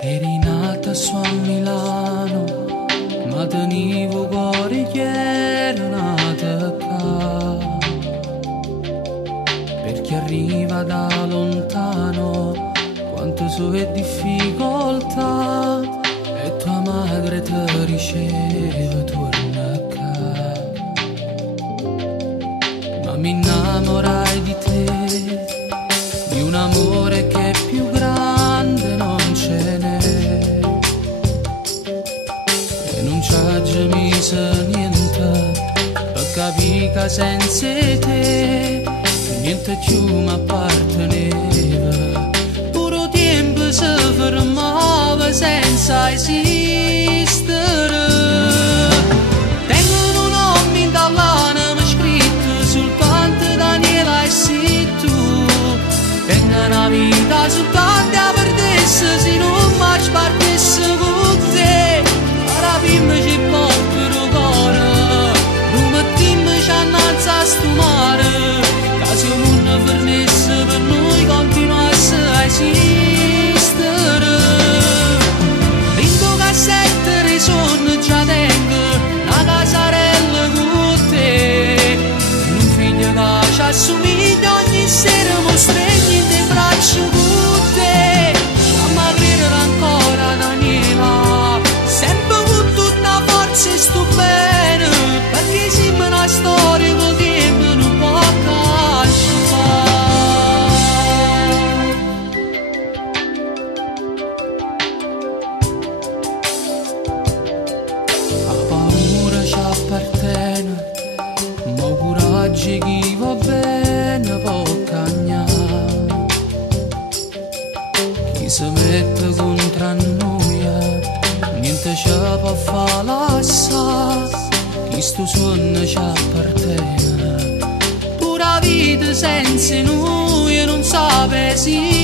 Eri nata su a Milano, ma tenevo cuore che era nata qua. Perché arriva da lontano, quanto so è difficoltà, e tua madre ti riceve, torna qua. Ma mi innamorai di te, di un amore che più grande non ce n'è, e non c'è mise niente per capire che senza te niente più mi apparteneva. Puro tempo si fermava senza esistere. Tengo un nome in dall'anima scritto sul canto Daniela e sei tu. Tengo una vita soltanto a perdesse se non mai partisse con te. Ora prima ci porto il cuore, non mettiamoci annanzi a sto mare. Se il mondo fornisse per noi continuasse a esistere. L'into cassette risonno già tengo, una casarella con te, un figlio che ci assomiglia ogni sera, mi stringi in te braccia con te. Fammi credere ancora Daniela, sempre con tutta forza e sto bene, perché siamo una storia col tempo non può appartiene, ma coraggio chi va bene può cagnare. Chi si mette contro noi niente ci può fare lassare. Chi sto suono ci appartiene, pura vita senza noi non sa esistere.